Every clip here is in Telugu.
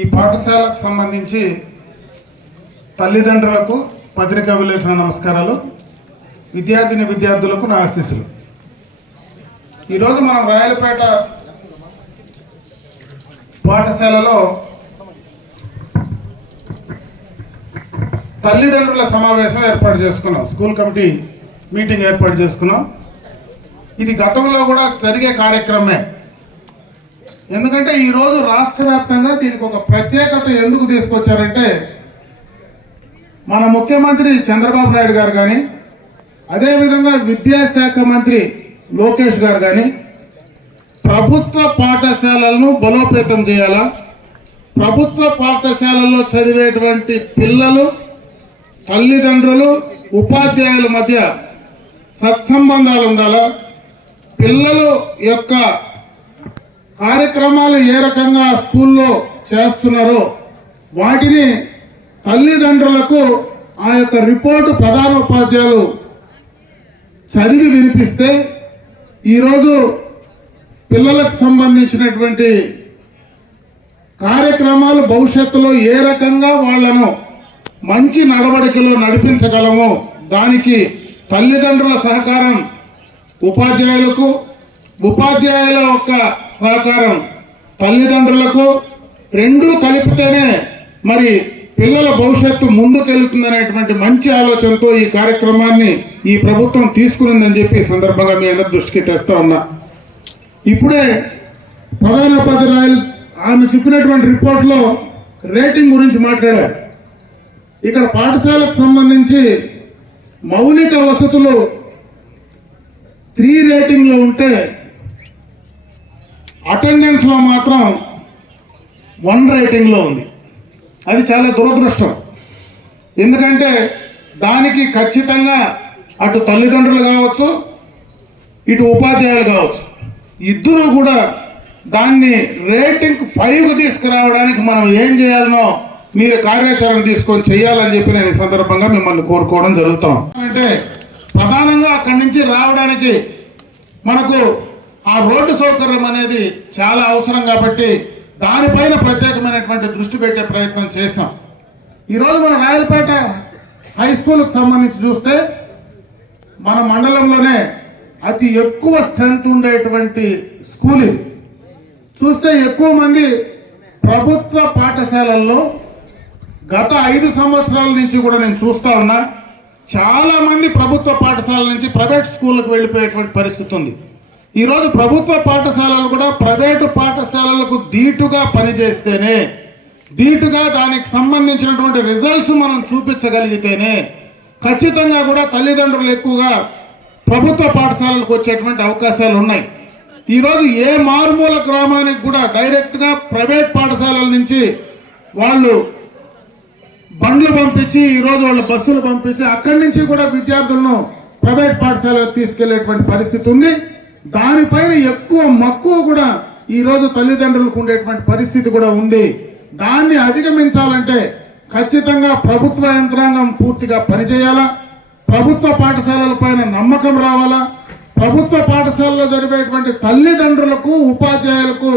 ఈ పాఠశాలకు సంబంధించి తల్లిదండ్రులకు పత్రికా విలేకరుల నమస్కారాలు, విద్యార్థిని విద్యార్థులకు నా ఆశీస్సులు. ఈరోజు మనం రాయలపేట పాఠశాలలో తల్లిదండ్రుల సమావేశం ఏర్పాటు చేసుకున్నాం. స్కూల్ కమిటీ మీటింగ్ ఏర్పాటు చేసుకున్నాం. ఇది గతంలో కూడా జరిగే కార్యక్రమమే. ఎందుకంటే ఈరోజు రాష్ట్ర వ్యాప్తంగా దీనికి ఒక ప్రత్యేకత ఎందుకు తీసుకొచ్చారంటే, మన ముఖ్యమంత్రి చంద్రబాబు నాయుడు గారు కానీ, అదేవిధంగా విద్యాశాఖ మంత్రి లోకేష్ గారు కానీ ప్రభుత్వ పాఠశాలలను బలోపేతం చేయాలా, ప్రభుత్వ పాఠశాలల్లో చదివేటువంటి పిల్లలు, తల్లిదండ్రులు, ఉపాధ్యాయుల మధ్య సత్సంబంధాలు ఉండాలా, పిల్లలు యొక్క కార్యక్రమాలు ఏ రకంగా స్కూల్లో చేస్తున్నారో వాటిని తల్లిదండ్రులకు ఆ యొక్క రిపోర్టు ప్రధానోపాధ్యాయులు చదివి వినిపిస్తే ఈరోజు పిల్లలకు సంబంధించినటువంటి కార్యక్రమాలు భవిష్యత్తులో ఏ రకంగా వాళ్లను మంచి నడవడికలో నడిపించగలమో దానికి తల్లిదండ్రుల సహకారం ఉపాధ్యాయులకు, ఉపాధ్యాయుల యొక్క సహకారం తల్లిదండ్రులకు రెండూ కలిపితేనే మరి పిల్లల భవిష్యత్తు ముందుకెళ్తుందనేటువంటి మంచి ఆలోచనతో ఈ కార్యక్రమాన్ని ఈ ప్రభుత్వం తీసుకునిందని చెప్పి సందర్భంగా మీ అందరి దృష్టికి తెస్తా ఉన్నా. ఇప్పుడే ప్రధానోపాధ్యాయులు ఆమె చెప్పినటువంటి రిపోర్ట్లో రేటింగ్ గురించి మాట్లాడారు. ఇక్కడ పాఠశాలకు సంబంధించి మౌలిక వసతులు 3 రేటింగ్లో ఉంటే అటెండెన్స్లో మాత్రం 1 రేటింగ్లో ఉంది. అది చాలా దురదృష్టం. ఎందుకంటే దానికి ఖచ్చితంగా అటు తల్లిదండ్రులు కావచ్చు, ఇటు ఉపాధ్యాయులు కావచ్చు, ఇద్దరు కూడా దాన్ని రేటింగ్ 5 తీసుకురావడానికి మనం ఏం చేయాలనో మీరు కార్యాచరణ తీసుకొని చేయాలని చెప్పి నేను ఈ సందర్భంగా మిమ్మల్ని కోరుకోవడం జరుగుతాం. అంటే ప్రధానంగా అక్కడి నుంచి రావడానికి మనకు ఆ రోడ్డు సౌకర్యం అనేది చాలా అవసరం కాబట్టి దానిపైన ప్రత్యేకమైనటువంటి దృష్టి పెట్టే ప్రయత్నం చేశాం. ఈరోజు మన రాయలపేట హై స్కూల్కి సంబంధించి చూస్తే మన మండలంలోనే అతి ఎక్కువ స్ట్రెంత్ ఉండేటువంటి స్కూల్ ఇది. చూస్తే ఎక్కువ మంది ప్రభుత్వ పాఠశాలల్లో గత 5 సంవత్సరాల నుంచి కూడా నేను చూస్తా ఉన్నా, చాలా మంది ప్రభుత్వ పాఠశాలల నుంచి ప్రైవేట్ స్కూళ్ళకు వెళ్ళిపోయేటువంటి పరిస్థితి ఉంది. ఈరోజు ప్రభుత్వ పాఠశాలలు కూడా ప్రైవేటు పాఠశాలలకు ధీటుగా పనిచేస్తేనే, ధీటుగా దానికి సంబంధించినటువంటి రిజల్ట్స్ మనం చూపించగలిగితేనే ఖచ్చితంగా కూడా తల్లిదండ్రులు ఎక్కువగా ప్రభుత్వ పాఠశాలలకు వచ్చేటువంటి అవకాశాలు ఉన్నాయి. ఈరోజు ఏ మారుమూల గ్రామానికి కూడా డైరెక్ట్గా ప్రైవేట్ పాఠశాలల నుంచి వాళ్ళు బండ్లు పంపించి, ఈరోజు వాళ్ళ బస్సులు పంపించి అక్కడి నుంచి కూడా విద్యార్థులను ప్రైవేట్ పాఠశాలకు తీసుకెళ్లేటువంటి పరిస్థితి ఉంది. దానిపైన ఎక్కువ మక్కువ కూడా ఈరోజు తల్లిదండ్రులకు ఉండేటువంటి పరిస్థితి కూడా ఉంది. దాన్ని అధిగమించాలంటే ఖచ్చితంగా ప్రభుత్వ యంత్రాంగం పూర్తిగా పనిచేయాలా, ప్రభుత్వ పాఠశాలల పైన నమ్మకం రావాలా, ప్రభుత్వ పాఠశాలలో జరిపేటువంటి తల్లిదండ్రులకు, ఉపాధ్యాయులకు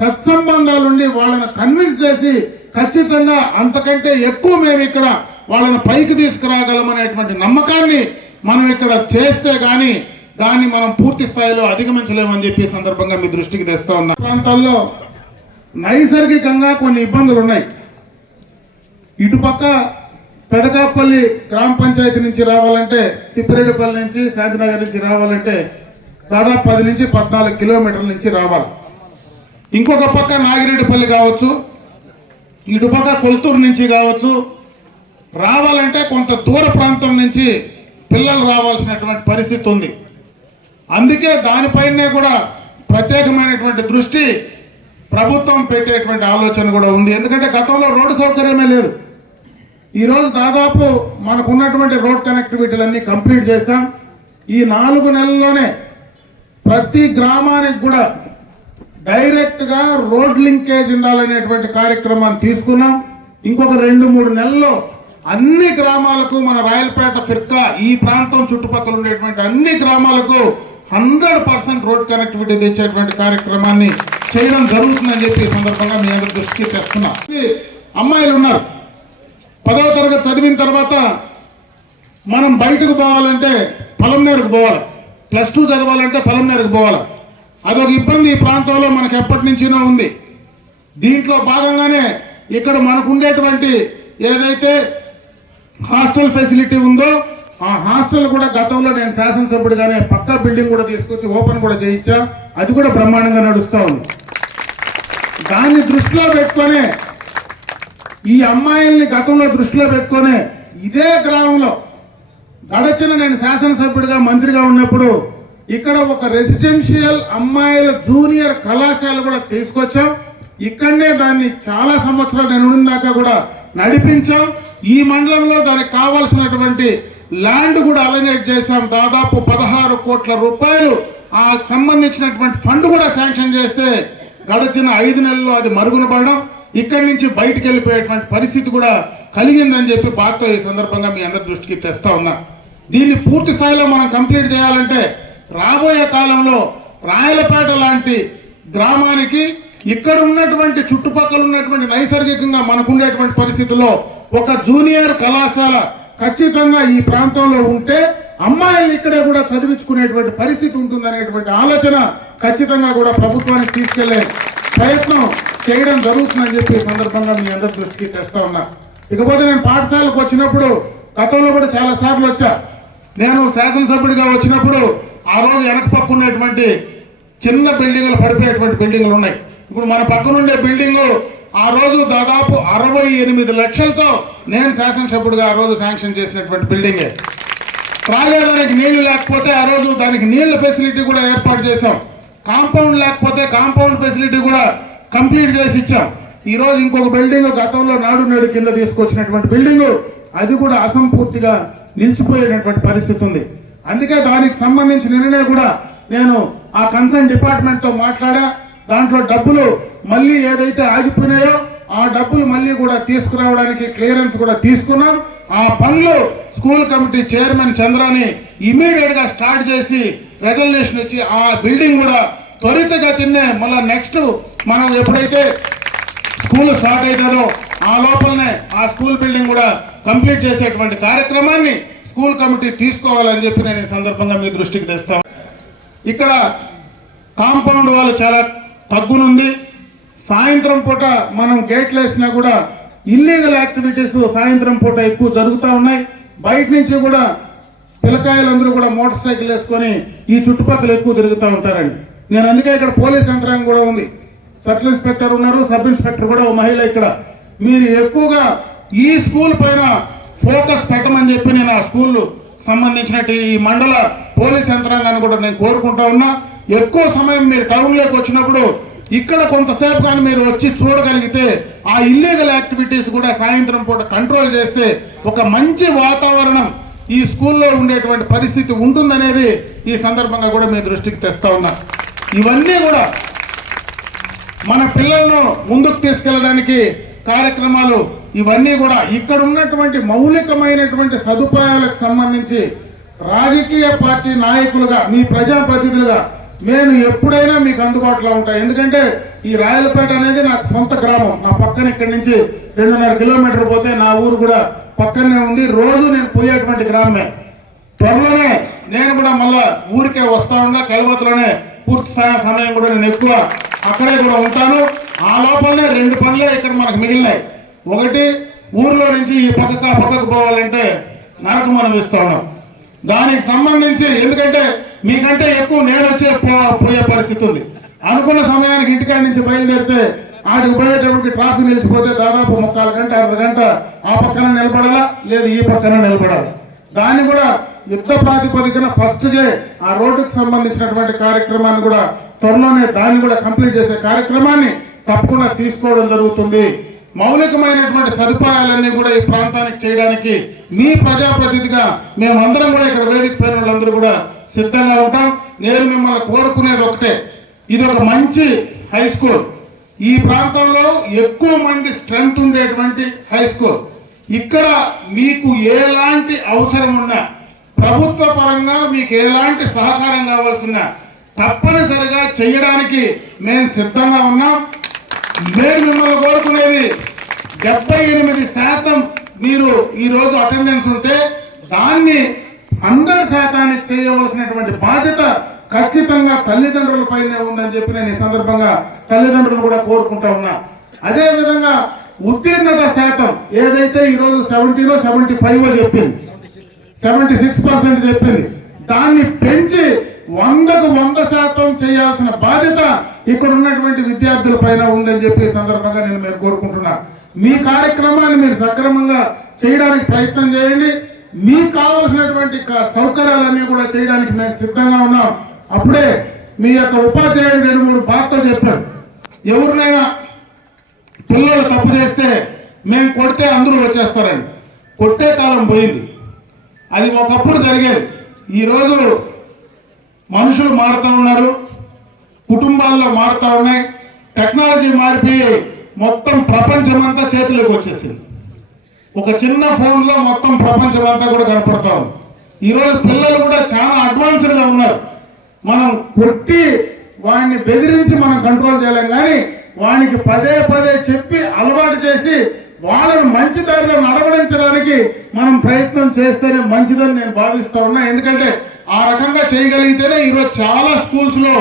సత్సంబంధాలుండి వాళ్ళని కన్విన్స్ చేసి ఖచ్చితంగా అంతకంటే ఎక్కువ మేము ఇక్కడ వాళ్ళని పైకి తీసుకురాగలమనేటువంటి నమ్మకాన్ని మనం ఇక్కడ చేస్తే కానీ దాన్ని మనం పూర్తి స్థాయిలో అధిగమించలేమని చెప్పి సందర్భంగా మీ దృష్టికి తెస్తా ఉన్నా. ప్రాంతాల్లో నైసర్గికంగా కొన్ని ఇబ్బందులు ఉన్నాయి. ఇటుపక్క పెదకాపల్లి గ్రామ పంచాయతీ నుంచి రావాలంటే, తిప్పిరెడ్డిపల్లి నుంచి, శాంతినగర్ నుంచి రావాలంటే దాదాపు 10 నుంచి 14 కిలోమీటర్ల నుంచి రావాలి. ఇంకొక పక్క నాగిరెడ్డిపల్లి కావచ్చు, ఇటుపక్క కొల్తూరు నుంచి కావచ్చు, రావాలంటే కొంత దూర ప్రాంతం నుంచి పిల్లలు రావాల్సినటువంటి పరిస్థితి ఉంది. అందుకే దానిపైనే కూడా ప్రత్యేకమైనటువంటి దృష్టి ప్రభుత్వం పెట్టేటువంటి ఆలోచన కూడా ఉంది. ఎందుకంటే గతంలో రోడ్డు సౌకర్యమే లేదు. ఈరోజు దాదాపు మనకున్నటువంటి రోడ్ కనెక్టివిటీలన్నీ కంప్లీట్ చేశాం. ఈ 4 నెలల్లోనే ప్రతి గ్రామానికి కూడా డైరెక్ట్గా రోడ్ లింకేజ్ ఉండాలనేటువంటి కార్యక్రమాన్ని తీసుకున్నాం. ఇంకొక 2-3 నెలల్లో అన్ని గ్రామాలకు, మన రాయలపేట ఫిర్కా ఈ ప్రాంతం చుట్టుపక్కల ఉండేటువంటి అన్ని గ్రామాలకు 100% రోడ్ కనెక్టివిటీ తెచ్చేటువంటి కార్యక్రమాన్ని చేయడం జరుగుతుందని చెప్పి ఈ సందర్భంగా మీ అందరి దృష్టికి తెస్తున్నా. అమ్మాయిలు ఉన్నారు, 10వ తరగతి చదివిన తర్వాత మనం బయటకు పోవాలంటే పొలంనేరుకు పోవాలి, +2 చదవాలంటే పొలంనేరుకు పోవాలి. అదొక ఇబ్బంది ఈ ప్రాంతంలో మనకు ఎప్పటి నుంచినో ఉంది. దీంట్లో భాగంగానే ఇక్కడ మనకు ఉండేటువంటి ఏదైతే హాస్టల్ ఫెసిలిటీ ఉందో ఆ హాస్టల్ కూడా గతంలో నేను శాసనసభ్యుడిగానే పక్కా బిల్డింగ్ కూడా తీసుకొచ్చి ఓపెన్ కూడా చేయించా, అది కూడా బ్రహ్మాండంగా నడుస్తూ ఉంది. దాన్ని దృష్టిలో పెట్టుకొని ఈ అమ్మాయిల్ని గతంలో దృష్టిలో పెట్టుకొని ఇదే గ్రామంలో గడచిన నేను శాసనసభ్యుడిగా మంత్రిగా ఉన్నప్పుడు ఇక్కడ ఒక రెసిడెన్షియల్ అమ్మాయిల జూనియర్ కళాశాల కూడా తీసుకొచ్చాం. ఇక్కడనే దాన్ని చాలా సంవత్సరాలు నేను ఉన్న దాకా కూడా నడిపించాం. ఈ మండలంలో దానికి కావాల్సినటువంటి ల్యాండ్ కూడా అలైనేట్ చేశాం. దాదాపు 16 కోట్ల రూపాయలు ఆ సంబంధించినటువంటి ఫండ్ కూడా శాంక్షన్ చేస్తే గడిచిన 5 నెలల్లో అది మరుగున పడడం, ఇక్కడి నుంచి బయటికి వెళ్ళిపోయేటువంటి పరిస్థితి కూడా కలిగిందని చెప్పి బాధతో ఈ సందర్భంగా మీ అందరి దృష్టికి తెస్తా ఉన్నా. దీన్ని పూర్తి స్థాయిలో మనం కంప్లీట్ చేయాలంటే రాబోయే కాలంలో రాయలపేట లాంటి గ్రామానికి ఇక్కడ ఉన్నటువంటి చుట్టుపక్కల ఉన్నటువంటి నైసర్గికంగా మనకుండేటువంటి పరిస్థితుల్లో ఒక జూనియర్ కళాశాల ఖచ్చితంగా ఈ ప్రాంతంలో ఉంటే అమ్మాయిల్ని ఇక్కడే కూడా చదివించుకునేటువంటి పరిస్థితి ఉంటుందనేటువంటి ఆలోచన ఖచ్చితంగా కూడా ప్రభుత్వానికి తీసుకెళ్లే ప్రయత్నం చేయడం జరుగుతుందని చెప్పి ఈ సందర్భంగా మీ అందరి దృష్టికి తెస్తా ఉన్నా. ఇకపోతే నేను పాఠశాలకు వచ్చినప్పుడు గతంలో కూడా చాలా సార్లు వచ్చా. నేను శాసనసభ్యుడిగా వచ్చినప్పుడు ఆ రోజు వెనక పక్క ఉన్నటువంటి చిన్న బిల్డింగులు పడిపోయేటువంటి బిల్డింగులు ఉన్నాయి. ఇప్పుడు మన పక్కనుండే బిల్డింగు ఆ రోజు దాదాపు 68 లక్షలతో నేను శాసనసభ్యుడిగా ఆ రోజు శాంక్షన్ చేసినటువంటి బిల్డింగే. త్రాగేదానికి నీళ్లు లేకపోతే ఆ రోజు దానికి నీళ్ల ఫెసిలిటీ కూడా ఏర్పాటు చేశాం. కాంపౌండ్ లేకపోతే కాంపౌండ్ ఫెసిలిటీ కూడా కంప్లీట్ చేసి ఇచ్చాం. ఈ రోజు ఇంకొక బిల్డింగ్ గతంలో నాడు నేడు కింద తీసుకొచ్చినటువంటి బిల్డింగు అది కూడా అసంపూర్తిగా నిలిచిపోయేటటువంటి పరిస్థితి ఉంది. అందుకే దానికి సంబంధించి నిన్ననే కూడా నేను ఆ కన్సర్న్ డిపార్ట్మెంట్ తో మాట్లాడా. దాంట్లో డబ్బులు మళ్ళీ ఏదైతే ఆగిపోయినాయో ఆ డబ్బులు మళ్ళీ కూడా తీసుకురావడానికి క్లియరెన్స్ కూడా తీసుకున్నాం. ఆ పనులు school committee chairman Chandrani immediate గా స్టార్ట్ చేసి రెజల్యూషన్ ఇచ్చి ఆ బిల్డింగ్ కూడా త్వరితగతినే మళ్ళీ నెక్స్ట్ మనం ఎప్పుడైతే స్కూల్ స్టార్ట్ అవుతుందో ఆ లోపలనే ఆ స్కూల్ బిల్డింగ్ కూడా కంప్లీట్ చేసేటువంటి కార్యక్రమాన్ని స్కూల్ కమిటీ తీసుకోవాలని చెప్పి నేను ఈ సందర్భంగా మీ దృష్టికి తెస్తాను. ఇక్కడ కాంపౌండ్ వాళ్ళు చాలా తగ్గునుంది. సాయంత్రం పూట మనం గేట్లు వేసినా కూడా ఇల్లీగల్ యాక్టివిటీస్ సాయంత్రం పూట ఎక్కువ జరుగుతూ ఉన్నాయి. బయట నుంచి కూడా పిల్లకాయలందరూ కూడా మోటార్ సైకిల్ వేసుకొని ఈ చుట్టుపక్కల ఎక్కువ తిరుగుతూ ఉంటారండి. నేను అందుకే ఇక్కడ పోలీస్ యంత్రాంగం కూడా ఉంది, సర్కిల్ ఇన్స్పెక్టర్ ఉన్నారు, సబ్ ఇన్స్పెక్టర్ కూడా ఒక మహిళ ఇక్కడ. మీరు ఎక్కువగా ఈ స్కూల్ పైన ఫోకస్ పెట్టమని చెప్పి నేను ఆ స్కూల్ సంబంధించినట్టు ఈ మండల పోలీస్ యంత్రాంగాన్ని కూడా నేను కోరుకుంటా ఉన్నా. ఎక్కువ సమయం మీరు టౌన్లోకి వచ్చినప్పుడు ఇక్కడ కొంతసేపు కానీ మీరు వచ్చి చూడగలిగితే ఆ ఇల్లీగల్ యాక్టివిటీస్ కూడా సాయంత్రం పూట కంట్రోల్ చేస్తే ఒక మంచి వాతావరణం ఈ స్కూల్లో ఉండేటువంటి పరిస్థితి ఉంటుందనేది ఈ సందర్భంగా కూడా మీ దృష్టికి తెస్తా ఉన్నా. ఇవన్నీ కూడా మన పిల్లలను ముందుకు తీసుకెళ్ళడానికి కార్యక్రమాలు ఇవన్నీ కూడా ఇక్కడ ఉన్నటువంటి మౌలికమైనటువంటి సదుపాయాలకు సంబంధించి రాజకీయ పార్టీ నాయకులుగా మీ ప్రజాప్రతినిధులుగా నేను ఎప్పుడైనా మీకు అందుబాటులో ఉంటాను. ఎందుకంటే ఈ రాయలపేట అనేది నాకు సొంత గ్రామం. నా పక్కన ఇక్కడి నుంచి 2.5 కిలోమీటర్ పోతే నా ఊరు కూడా పక్కనే ఉంది. రోజు నేను పోయేటువంటి గ్రామమే. త్వరలోనే నేను కూడా మళ్ళా ఊరికే వస్తా ఉన్నా. కలవతలోనే పూర్తి సమయం కూడా నేను ఎక్కువ అక్కడే కూడా ఉంటాను. ఆ లోపలనే 2 పనులే ఇక్కడ మనకు మిగిలినాయి. ఒకటి, ఊర్లో నుంచి ఈ పక్కకు పోవాలంటే నరకం అనిపిస్తా ఉన్నాం. దానికి సంబంధించి ఎందుకంటే మీకంటే ఎక్కువ నేను వచ్చే పోయే పరిస్థితి ఉంది. అనుకున్న సమయానికి ఇంటికాడి నుంచి బయలుదేరితే ఆడికి పోయేటప్పటికి ట్రాఫిక్ నిలిచిపోతే దాదాపు 3/4 గంట 1/2 గంట ఆ పక్కన నిలబడాలా, లేదు ఈ పక్కన నిలబడాలి. దాన్ని కూడా యుద్ధ ప్రాతిపదికన ఫస్ట్ డే ఆ రోడ్డుకు సంబంధించినటువంటి కార్యక్రమాన్ని కూడా త్వరలోనే దాన్ని కూడా కంప్లీట్ చేసే కార్యక్రమాన్ని తప్పకుండా తీసుకోవడం జరుగుతుంది. మౌలికమైనటువంటి సదుపాయాలన్నీ కూడా ఈ ప్రాంతానికి చేయడానికి మీ ప్రజాప్రతినిధిగా మేమందరం కూడా ఇక్కడ వేదిక పైన వాళ్ళందరూ కూడా సిద్ధంగా ఉంటాం. నేను మిమ్మల్ని కోరుకునేది ఒకటే, ఇది ఒక మంచి హై స్కూల్. ఈ ప్రాంతంలో ఎక్కువ మంది స్ట్రెంగ్త్ ఉండేటువంటి హై స్కూల్. ఇక్కడ మీకు ఎలాంటి అవసరం ఉన్నా ప్రభుత్వ పరంగా మీకు ఎలాంటి సహకారం కావాల్సిన తప్పనిసరిగా చేయడానికి మేము సిద్ధంగా ఉన్నాం. నేను మిమ్మల్ని కోరుకునేది 78% మీరు ఈరోజు అటెండెన్స్ ఉంటే దాన్ని 100% చేయవలసినటువంటి బాధ్యత ఖచ్చితంగా తల్లిదండ్రులపైనే ఉందని చెప్పి నేను ఈ సందర్భంగా తల్లిదండ్రులు కూడా కోరుకుంటా ఉన్నా. అదేవిధంగా ఉత్తీర్ణత శాతం ఏదైతే ఈరోజు 70లో 75 చెప్పింది, 76% చెప్పింది, దాన్ని పెంచి 100కు 100% చేయాల్సిన బాధ్యత ఇక్కడ ఉన్నటువంటి విద్యార్థుల పైన ఉందని చెప్పి ఈ సందర్భంగా నేను మీరు కోరుకుంటున్నా. మీ కార్యక్రమాన్ని మీరు సక్రమంగా చేయడానికి ప్రయత్నం చేయండి. మీకు కావలసినటువంటి సౌకర్యాలన్నీ కూడా చేయడానికి మేము సిద్ధంగా ఉన్నాం. అప్పుడే మీ యొక్క ఉపాధ్యాయుడు 2-3 బాధతో చెప్పారు. ఎవరినైనా పిల్లలు తప్పు చేస్తే మేము కొడితే అందరూ వచ్చేస్తారని. కొట్టే కాలం పోయింది. అది ఒకప్పుడు జరిగేది. ఈరోజు మనుషులు మారుతూ ఉన్నారు, కుటుంబాల్లో మారుతూ ఉన్నాయి, టెక్నాలజీ మారిపోయి మొత్తం ప్రపంచమంతా చేతిలోకి వచ్చేసింది. ఒక చిన్న ఫోన్లో మొత్తం ప్రపంచమంతా కూడా కనపడతా ఉంది. ఈరోజు పిల్లలు కూడా చాలా అడ్వాన్స్డ్గా ఉన్నారు. మనం కొట్టి వాడిని బెదిరించి మనం కంట్రోల్ చేయలేం, కానీ వానికి పదే చెప్పి అలవాటు చేసి వాళ్ళను మంచి దారిలో నడవడించడానికి మనం ప్రయత్నం చేస్తేనే మంచిదని నేను భావిస్తా ఉన్నా. ఎందుకంటే ఆ రకంగా చేయగలిగితేనే ఈరోజు చాలా స్కూల్స్లో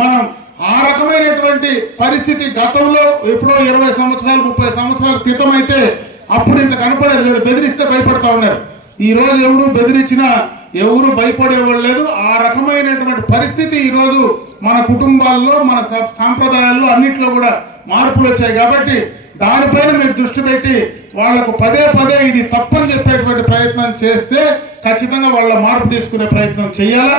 మనం ఆ రకమైనటువంటి పరిస్థితి గతంలో ఎప్పుడో 20 సంవత్సరాలు 30 సంవత్సరాల క్రితం అయితే అప్పుడు ఇంత కనపడేది లేదు. బెదిరిస్తే భయపడతా ఉన్నారు. ఈ రోజు ఎవరు బెదిరించినా ఎవరు భయపడేవాళ్ళు లేదు. ఆ రకమైనటువంటి పరిస్థితి ఈరోజు మన కుటుంబాల్లో మన సాంప్రదాయాల్లో అన్నిట్లో కూడా మార్పులు వచ్చాయి. కాబట్టి దానిపైన మీరు దృష్టి పెట్టి వాళ్లకు పదే ఇది తప్పని చెప్పేటువంటి ప్రయత్నం చేస్తే ఖచ్చితంగా వాళ్ళ మార్పు తీసుకునే ప్రయత్నం చేయాలా.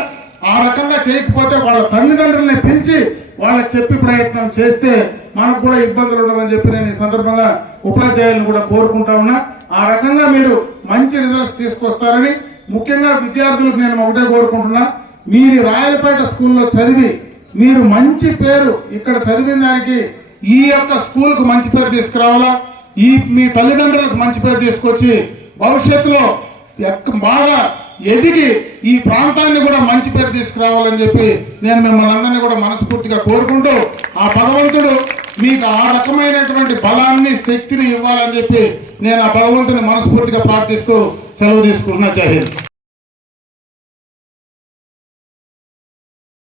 ఆ రకంగా చేయకపోతే వాళ్ళ తల్లిదండ్రుల్ని పిలిచి వాళ్ళకి చెప్పి ప్రయత్నం చేస్తే మనకు కూడా ఇబ్బందులు ఉండవని చెప్పి నేను ఈ సందర్భంగా ఉపాధ్యాయులను కూడా కోరుకుంటా ఉన్నా. ఆ రకంగా మీరు మంచి రిజల్ట్స్ తీసుకొస్తారని ముఖ్యంగా విద్యార్థులకు నేను ఒకటే కోరుకుంటున్నా. మీరు రాయలపేట స్కూల్లో చదివి మీరు మంచి పేరు ఇక్కడ చదివిన దానికి ఈ యొక్క స్కూల్కు మంచి పేరు తీసుకురావాలా, మీ తల్లిదండ్రులకు మంచి పేరు తీసుకొచ్చి భవిష్యత్తులో బాగా ఎదిగి ఈ ప్రాంతాన్ని కూడా మంచి పేరు తీసుకురావాలని చెప్పి నేను మిమ్మల్ని అందరినీ కూడా మనస్ఫూర్తిగా కోరుకుంటూ ఆ భగవంతుడు మీకు ఆ రకమైనటువంటి బలాన్ని శక్తిని ఇవ్వాలని చెప్పి నేను ఆ భగవంతుని మనస్ఫూర్తిగా ప్రార్థిస్తూ సెలవు తీసుకుంటున్నా. జై హింద్.